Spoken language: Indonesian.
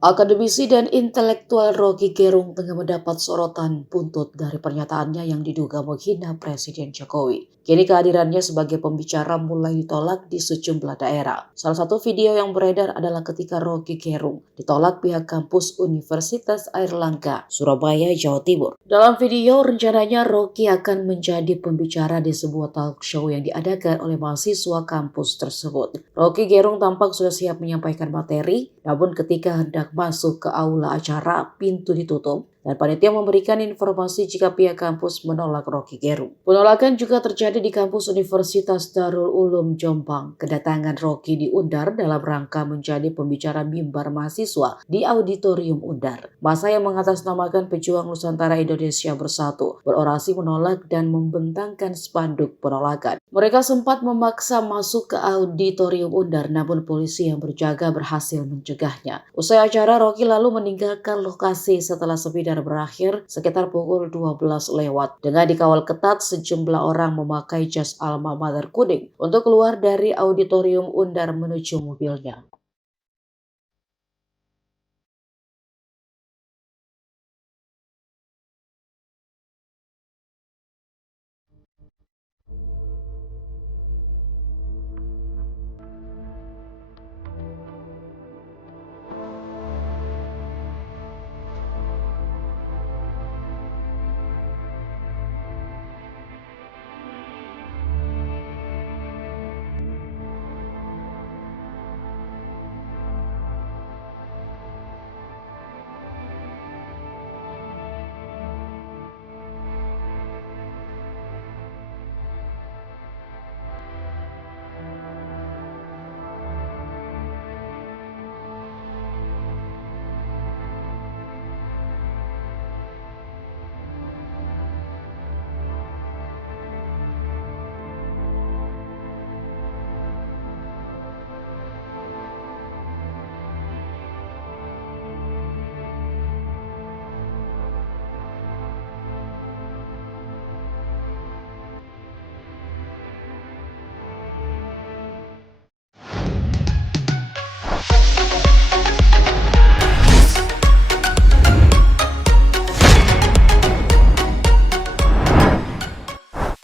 Akademisi dan intelektual Rocky Gerung tengah mendapat sorotan buntut dari pernyataannya yang diduga menghina Presiden Jokowi. Kini kehadirannya sebagai pembicara mulai ditolak di sejumlah daerah. Salah satu video yang beredar adalah ketika Rocky Gerung ditolak pihak kampus Universitas Airlangga, Surabaya, Jawa Timur. Dalam video, rencananya Rocky akan menjadi pembicara di sebuah talk show yang diadakan oleh mahasiswa kampus tersebut. Rocky Gerung tampak sudah siap menyampaikan materi, namun ketika hendak masuk ke aula acara, pintu ditutup dan panitia memberikan informasi jika pihak kampus menolak Rocky Gerung. Penolakan juga terjadi di kampus Universitas Darul Ulum Jombang. Kedatangan Rocky diundar dalam rangka menjadi pembicara mimbar mahasiswa di auditorium Undar. Masa yang mengatasnamakan Pejuang Nusantara Indonesia Bersatu berorasi menolak dan membentangkan spanduk penolakan. Mereka sempat memaksa masuk ke auditorium Undar, namun polisi yang berjaga berhasil mencegahnya. Usai acara, Rocky lalu meninggalkan lokasi setelah seminar berakhir sekitar pukul 12 lewat. Dengan dikawal ketat, sejumlah orang memakai jas alma mater kuning untuk keluar dari auditorium Undar menuju mobilnya.